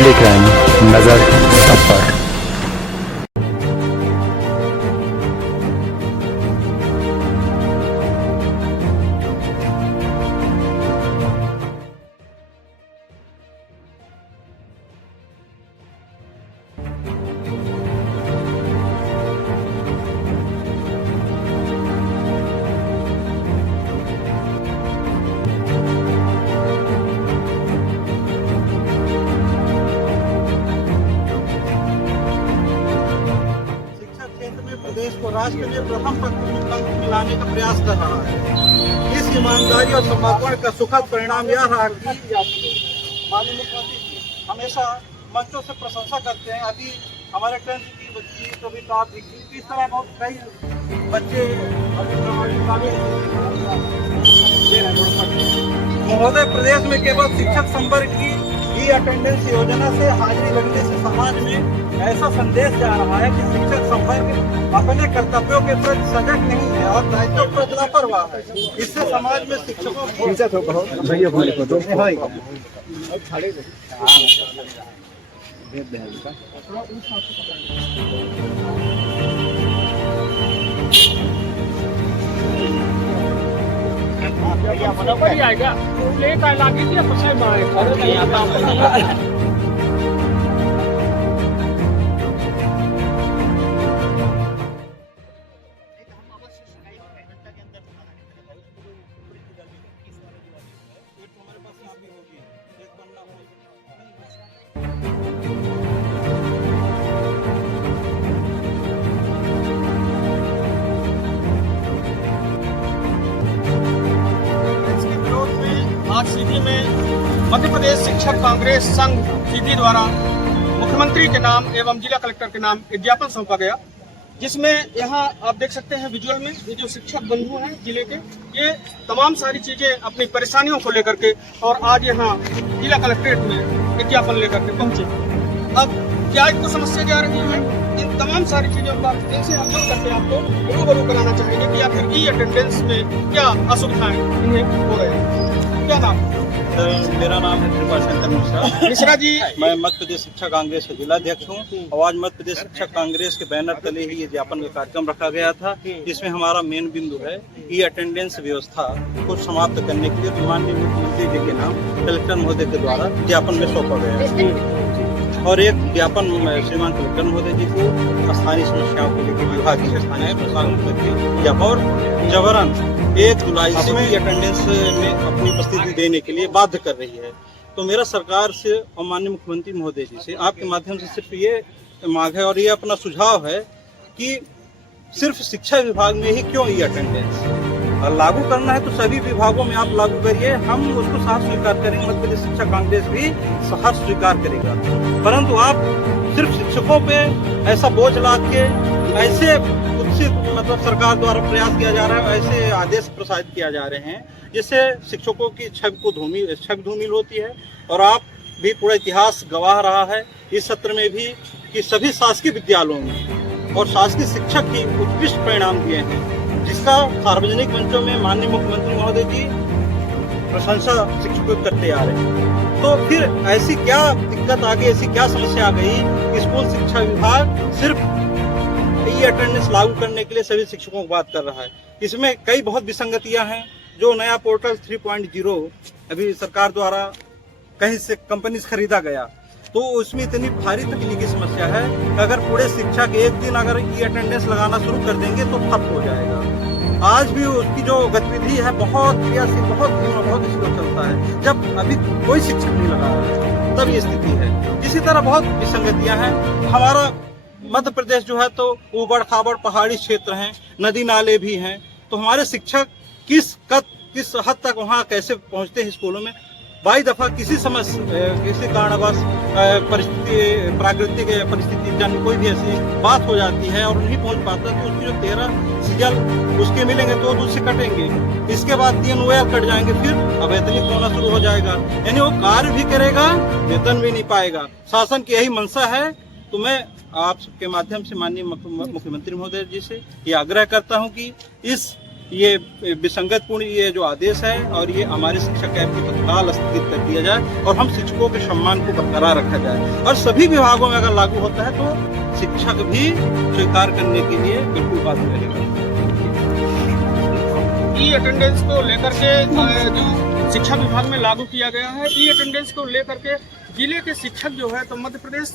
Daily crime नजर सब पर। प्रदेश को राष्ट्र में प्रथम पंक्ति में लाने का प्रयास कर रहा है। इस ईमानदारी और समर्पण का सुखद परिणाम यह रहा कि माननीय मुख्यमंत्री जी हमेशा मंचों से प्रशंसा करते हैं। अभी हमारे 10th की बच्ची को भी टॉप दिखी, इस तरह बहुत कई बच्चे महोदय, प्रदेश में केवल शिक्षक संवर्ग की ई अटेंडेंस योजना से हाजिरी लगने से समाज में ऐसा संदेश जा रहा है कि शिक्षक संवर्ग अपने कर्तव्यों के प्रति सजग नहीं है और दायित्व पर लापरवाह है। इससे समाज में शिक्षकों आज सीधी में मध्य प्रदेश शिक्षक कांग्रेस संघ सीधी द्वारा मुख्यमंत्री के नाम एवं जिला कलेक्टर के नाम ज्ञापन सौंपा गया, जिसमें यहाँ आप देख सकते हैं विजुअल में ये जो शिक्षक बंधु हैं जिले के, ये तमाम सारी चीजें अपनी परेशानियों को लेकर के और आज यहाँ जिला कलेक्ट्रेट में विज्ञापन लेकर के पहुंचे। अब क्या इनको समस्या क्या रही है, इन तमाम सारी चीजों पर इनसे हम लोग करके आपको रूबरू कराना चाहेंगे कि आखिर ई अटेंडेंस में क्या असुविधाएं इन्हें हो रही है। क्या नाम? मेरा नाम है कृपाशंकर मिश्रा जी। मैं मध्य प्रदेश शिक्षक कांग्रेस का जिलाध्यक्ष हूँ और आज मध्य प्रदेश शिक्षक कांग्रेस के बैनर तले ही ये ज्ञापन का कार्यक्रम रखा गया था, जिसमें हमारा मेन बिंदु है ई अटेंडेंस व्यवस्था को समाप्त करने के लिए माननीय मुख्यमंत्री जी के नाम कलेक्टर महोदय के द्वारा ज्ञापन में सौंपा गया और एक ज्ञापन श्रीमान कलेक्टर महोदय जी को स्थानीय समस्याओं को लेकर विभाग की स्थानीय प्रशासन और जबरन 1 जुलाई से भी अटेंडेंस में अपनी उपस्थिति देने के लिए बाध्य कर रही है। तो मेरा सरकार से और माननीय मुख्यमंत्री महोदय जी से आपके माध्यम से सिर्फ ये मांग है और ये अपना सुझाव है कि सिर्फ शिक्षा विभाग में ही क्यों ये अटेंडेंस लागू करना है तो सभी विभागों में आप लागू करिए, हम उसको सहर्ष स्वीकार करेंगे। मध्य प्रदेश शिक्षक कांग्रेस भी सहर्ष स्वीकार करेगा, परंतु आप सिर्फ शिक्षकों पे ऐसा बोझ लाद के ऐसे मतलब सरकार द्वारा प्रयास किया जा रहा है, ऐसे आदेश प्रसारित किया जा रहे हैं जिससे शिक्षकों की छवि धूमिल होती है। और आप भी पूरा इतिहास गवाह रहा है इस सत्र में भी कि सभी शासकीय विद्यालयों में और शासकीय शिक्षक ही उत्कृष्ट परिणाम दिए हैं, जिसका सार्वजनिक मंचों में माननीय मुख्यमंत्री महोदय जी प्रशंसा शिक्षकों करते आ रहे हैं। तो फिर ऐसी क्या दिक्कत आ गई, ऐसी क्या समस्या आ गई कि स्कूल शिक्षा विभाग सिर्फ ई अटेंडेंस लागू करने के लिए सभी शिक्षकों को बात कर रहा है। इसमें कई बहुत विसंगतियां हैं। जो नया पोर्टल 3.0 अभी सरकार द्वारा कहीं से कंपनी से खरीदा गया, तो उसमें इतनी भारी तकनीकी समस्या है कि अगर पूरे शिक्षक एक दिन अगर ई अटेंडेंस लगाना शुरू कर देंगे तो ठप हो जाएगा। आज भी उसकी जो गतिविधि है बहुत क्रियाशील, बहुत धीमा, बहुत स्लो चलता है, जब अभी कोई शिक्षक नहीं लगा रहा है तब ये स्थिति है। इसी तरह बहुत विसंगतियां हैं। हमारा मध्य प्रदेश जो है तो ऊबड़ खाबड़ पहाड़ी क्षेत्र हैं, नदी नाले भी हैं, तो हमारे शिक्षक किस हद तक वहाँ कैसे पहुँचते हैं स्कूलों में। बाई दफा किसी कारणवश परिस्थिति, प्राकृतिक परिस्थिति जन कोई भी ऐसी बात हो जाती है और नहीं पहुंच पाता तो उसकी जो 13 सीजल उसके मिलेंगे तो दूसरे कटेंगे, इसके बाद 3 OL कट जाएंगे, फिर अवैतनिक होना शुरू हो जाएगा। यानी वो कार्य भी करेगा, वेतन भी नहीं पाएगा। शासन की यही मंशा है। तो मैं आप सबके माध्यम से माननीय मुख्यमंत्री महोदय जी से ये आग्रह करता हूँ कि ये विसंगतपूर्ण ये जो आदेश है और ये हमारे शिक्षक ऐप की तत्काल पुरस्कृत कर दिया जाए और हम शिक्षकों के सम्मान को बरकरार रखा जाए और सभी विभागों में अगर लागू होता है तो शिक्षक भी स्वीकार करने के लिए बिल्कुल बात रहेगा। ई अटेंडेंस को लेकर के जो शिक्षा विभाग में लागू किया गया है, ई अटेंडेंस को लेकर के जिले के शिक्षक जो है तो मध्य प्रदेश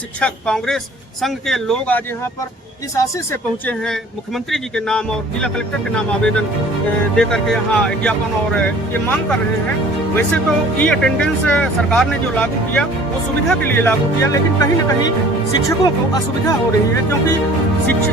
शिक्षक कांग्रेस संघ के लोग आज यहाँ पर इस आशय से पहुंचे हैं मुख्यमंत्री जी के नाम और जिला कलेक्टर के नाम आवेदन दे करके यहाँ ज्ञापन और ये मांग कर रहे हैं। वैसे तो ई अटेंडेंस सरकार ने जो लागू किया वो सुविधा के लिए लागू किया, लेकिन कहीं न कहीं शिक्षकों को असुविधा हो रही है, क्योंकि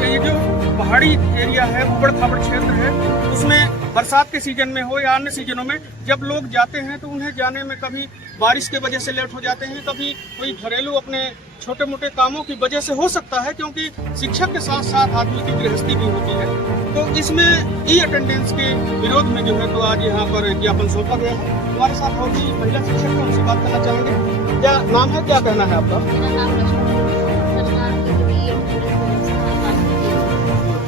ये जो पहाड़ी एरिया है, उबड़ खाबड़ क्षेत्र है, उसमें बरसात के सीजन में हो या अन्य सीजनों में जब लोग जाते हैं तो उन्हें जाने में कभी बारिश के वजह से लेट हो जाते हैं, कभी कोई घरेलू अपने छोटे मोटे कामों की वजह से हो सकता है, क्योंकि शिक्षक के साथ साथ आदमी की गृहस्थी भी होती है। तो इसमें ई अटेंडेंस के विरोध में जो है तो आज यहाँ पर ज्ञापन सौंपा गया है। हमारे साथ होगी महिला शिक्षक है, उनसे बात करना चाहेंगे। क्या नाम है, क्या कहना है आपका? मेरा नाम सरकार के लिए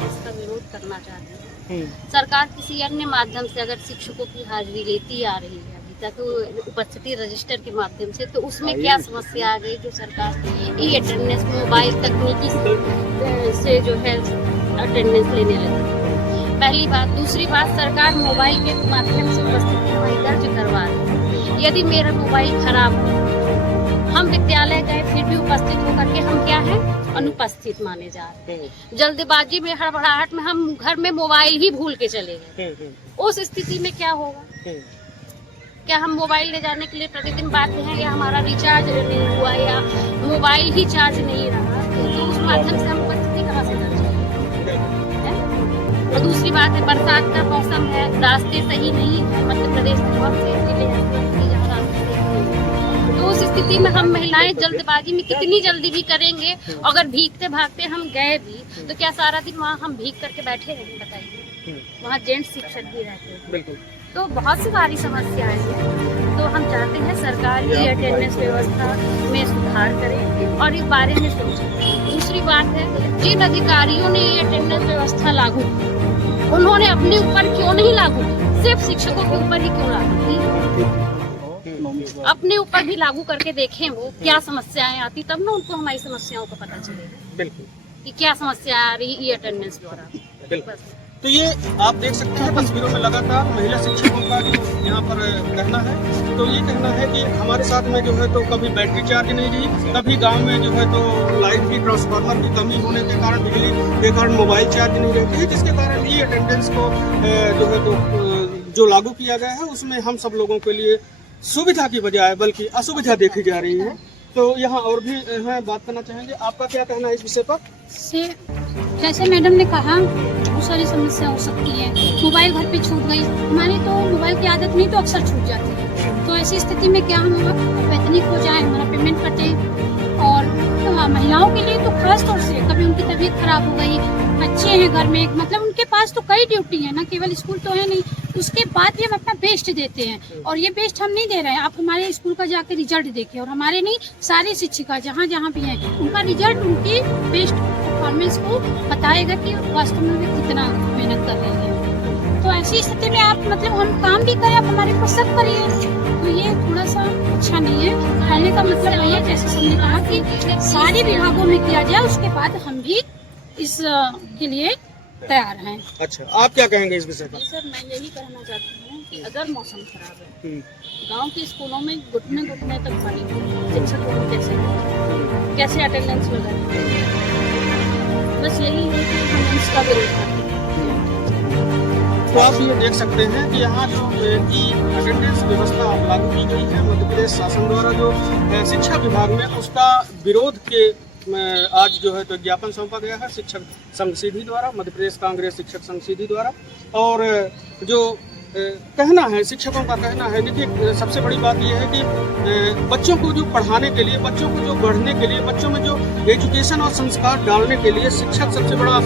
इसका विरोध करना चाहती है। सरकार किसी अन्य माध्यम से अगर शिक्षकों की हाजिरी लेती आ रही है तो उपस्थिति रजिस्टर के माध्यम से, तो उसमें क्या समस्या आ गई जो सरकार ई अटेंडेंस मोबाइल तकनीकी से जो है अटेंडेंस लेने लगी। पहली बात। दूसरी बात, सरकार मोबाइल के माध्यम से उपस्थिति वही दर्ज करवा रही है। यदि मेरा मोबाइल खराब हो, हम विद्यालय गए फिर भी उपस्थित होकर के हम क्या है अनुपस्थित माने जा रहे हैं। जल्दबाजी में हड़बड़ाहट में हम घर में मोबाइल ही भूल के चले गए। उस स्थिति में क्या होगा? क्या हम मोबाइल ले जाने के लिए प्रतिदिन बाध्य हैं, या हमारा रिचार्ज नहीं हुआ या मोबाइल ही चार्ज नहीं रहा, तो उस माध्यम से हम उपस्थिति कहाँ से दर्ज करेंगे? और दूसरी बात है, बरसात का मौसम है, रास्ते सही नहीं है, मध्य प्रदेश में बहुत से जिले ऐसे जहाँ रास्ते सही नहीं है। तो उस स्थिति में हम महिलाएं जल्दबाजी में कितनी जल्दी भी करेंगे, अगर भीगते भागते हम गए भी तो क्या सारा दिन वहाँ हम भीग करके बैठे रहेंगे? बताइए। वहाँ जेंट्स शिक्षक भी रहते हैं। बिल्कुल। तो बहुत सी सारी समस्याएं हैं। तो हम चाहते हैं सरकार की अटेंडेंस व्यवस्था में सुधार करे और इस बारे में सोचे। दूसरी बात है, जिन अधिकारियों ने ये अटेंडेंस व्यवस्था लागू की, उन्होंने अपने ऊपर क्यों नहीं लागू की? सिर्फ शिक्षकों के ऊपर ही क्यों लागू की? अपने ऊपर भी लागू करके देखें वो क्या समस्याएं आती, तब ना उनको हमारी समस्याओं का पता चलेगा। बिल्कुल। कि क्या समस्या आ रही ई अटेंडेंस द्वारा। बिल्कुल। तो ये आप देख सकते हैं तस्वीरों में लगातार महिला शिक्षकों का जो यहाँ पर कहना है, तो ये कहना है कि हमारे साथ में जो है तो कभी बैटरी चार्ज नहीं रही, कभी गांव में जो है तो लाइट की ट्रांसफार्मर की कमी होने के कारण, बिजली के कारण मोबाइल चार्ज नहीं रहती है, जिसके कारण ई अटेंडेंस को जो है तो जो लागू किया गया है उसमें हम सब लोगों के लिए सुविधा की बजाय बल्कि असुविधा देखी जा रही है। तो यहाँ और भी हैं, बात करना चाहेंगे। आपका क्या कहना है इस विषय पर? जैसे मैडम ने कहा, बहुत सारी समस्या हो सकती है। मोबाइल घर पे छूट गई, हमारी तो मोबाइल की आदत नहीं तो अक्सर छूट जाती है। तो ऐसी स्थिति में क्या हम वैतनिक हो जाए, हमारा पेमेंट कटे। और तो महिलाओं के लिए तो खास तौर से कभी उनकी तबीयत खराब हो गई, बच्चे हैं घर में, मतलब उनके पास तो कई ड्यूटी है ना, केवल स्कूल तो है नहीं। उसके बाद भी हम अपना बेस्ट देते हैं, और ये बेस्ट हम नहीं दे रहे हैं। आप हमारे स्कूल का जाके रिजल्ट देखिए, और हमारे नहीं सारी शिक्षिका जहाँ जहाँ भी हैं उनका रिजल्ट उनकी बेस्ट परफॉर्मेंस को बताएगा कि वास्तव में वे कितना मेहनत कर रही है। तो ऐसी स्थिति में आप मतलब हम काम भी करें, आप हमारे को सब करिए, तो ये थोड़ा सा अच्छा नहीं है। कहने का मतलब वही है, जैसे सबने कहा कि सारे विभागों में किया जाए, उसके बाद हम भी इस के लिए तैयार हैं। अच्छा, आप क्या कहेंगे इस विषय पर? सर, मैं यही कहना चाहती हूँ कि अगर मौसम खराब है, गांव के स्कूलों में घुटने घुटने तक पानी, शिक्षकों को कैसे अटेंडेंस लगाए? बस यही है कि हम इसका विरोध करते हैं। तो आप ये देख सकते हैं कि यहाँ जो अटेंडेंस व्यवस्था लागू की गई है मध्य प्रदेश शासन द्वारा, जो शिक्षा विभाग में, उसका विरोध के आज जो है तो ज्ञापन सौंपा गया है शिक्षक संघ सीधी द्वारा, मध्य प्रदेश कांग्रेस शिक्षक संघ सीधी द्वारा। और जो कहना है, शिक्षकों का कहना है, देखिए सबसे बड़ी बात यह है कि बच्चों को जो पढ़ाने के लिए, बच्चों को जो बढ़ने के लिए, बच्चों में जो एजुकेशन और संस्कार डालने के लिए शिक्षक सबसे बड़ा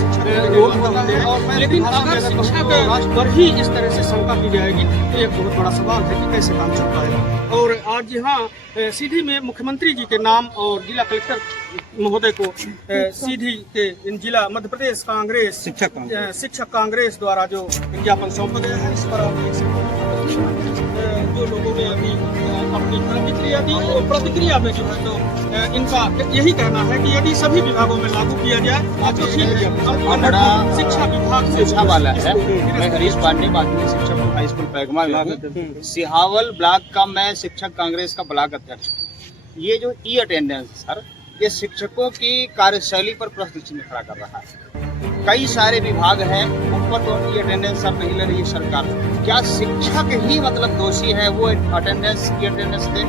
रोल होता है। लेकिन अगर शिक्षक पर ही इस तरह से शंका की जाएगी तो एक बहुत बड़ा सवाल है कि कैसे काम चल पाएगा। और आज यहाँ सीधी में मुख्यमंत्री जी के नाम और जिला कलेक्टर महोदय को सीधी के जिला मध्य प्रदेश कांग्रेस शिक्षक कांग्रेस द्वारा जो ज्ञापन सौंपा गया है, इस पर आप देख सकते हैं जो लोगों ने अभी अपनी प्रतिक्रिया दी, और प्रतिक्रिया में जो है तो इनका यही कहना है कि यदि सभी विभागों में लागू किया जाए तो ठीक है। शिक्षा विभाग से पूछा वाला है। मैं हरीश पांडे, माध्यमिक शिक्षक हाई स्कूल पैगमा में हूँ। सिहावल ब्लॉक का मैं शिक्षक कांग्रेस का ब्लॉक अध्यक्ष हूँ। ये जो ई अटेंडेंस सर, ये शिक्षकों की कार्यशैली पर प्रश्न चिन्ह खड़ा कर रहा है। कई सारे विभाग हैं, उन पर तो ई अटेंडेंस सर नहीं ले रही है सरकार। क्या शिक्षक ही मतलब दोषी है वो अटेंडेंस ई अटेंडेंस दे?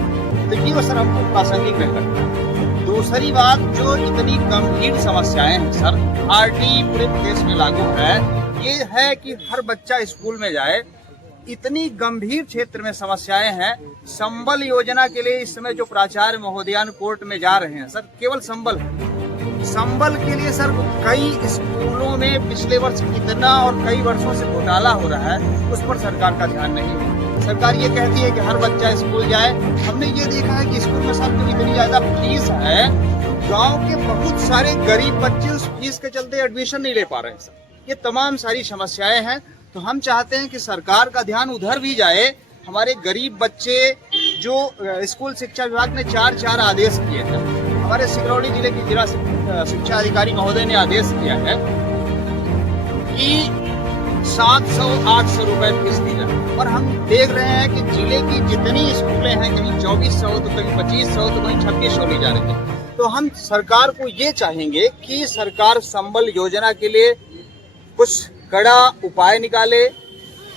तो ये सर हमको प्रासंगिक नहीं लगता। दूसरी बात, जो इतनी गंभीर समस्याएं हैं सर, आरटी पूरे प्रदेश में लागू है, ये है कि हर बच्चा स्कूल में जाए। इतनी गंभीर क्षेत्र में समस्याएं हैं। संबल योजना के लिए इस समय जो प्राचार्य महोदयान कोर्ट में जा रहे हैं सर, केवल संबल के लिए सर कई स्कूलों में पिछले वर्ष इतना और कई वर्षों से घोटाला हो रहा है, उस पर सरकार का ध्यान नहीं है। सरकार ये कहती है कि हर बच्चा स्कूल जाए। हमने ये देखा है कि स्कूल में सर तो इतनी ज्यादा फीस है, गांव के बहुत सारे गरीब बच्चे उस फीस के चलते एडमिशन नहीं ले पा रहे हैं सर। ये तमाम सारी समस्याएं हैं। तो हम चाहते हैं कि सरकार का ध्यान उधर भी जाए। हमारे गरीब बच्चे जो स्कूल शिक्षा विभाग ने 4 आदेश किए हैं, हमारे सिंगरौली जिले के जिला शिक्षा अधिकारी महोदय ने आदेश किया है कि 700-800 रुपए फीस दी जाए। और हम देख रहे हैं कि जिले की जितनी स्कूलें हैं, कहीं 2400 तो कहीं 2500 तो कहीं 2600 ली जा रही है। तो हम सरकार को ये चाहेंगे कि सरकार संबल योजना के लिए कुछ कड़ा उपाय निकाले।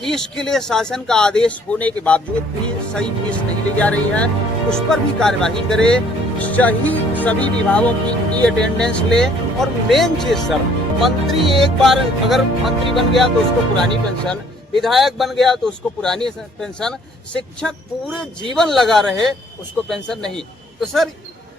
फीस के लिए शासन का आदेश होने के बावजूद भी सही फीस नहीं ली जा रही है, उस पर भी कार्यवाही करे। सभी विभागों की ई अटेंडेंस ले। और मेन चीज सर, मंत्री एक बार अगर मंत्री बन गया तो उसको पुरानी पेंशन, विधायक बन गया तो उसको पुरानी पेंशन, शिक्षक पूरे जीवन लगा रहे उसको पेंशन नहीं। तो सर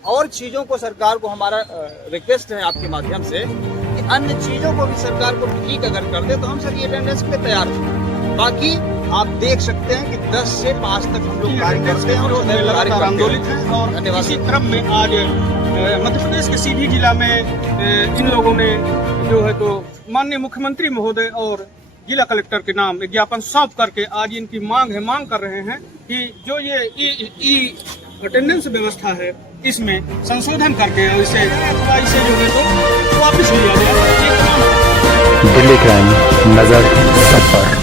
और चीजों को सरकार को हमारा रिक्वेस्ट है आपके माध्यम से कि अन्य चीजों को भी सरकार को ठीक अगर कर दे तो हम सर ये अटेंडेंस के लिए तैयार हैं। बाकी आप देख सकते हैं कि 10 से 5 तक हम लोग कार्य करते हैं और लगातार आंदोलित है। और इसी क्रम में आज मध्य प्रदेश के सीधी जिला में इन लोगों ने जो है तो माननीय मुख्यमंत्री महोदय और जिला कलेक्टर के नाम ज्ञापन सौंप करके आज इनकी मांग कर रहे हैं कि जो ये ई अटेंडेंस व्यवस्था है इसमें संशोधन करके इसे जो है तो वापस लिया जाए। दिल्ली क्राइम, नजर सब पर।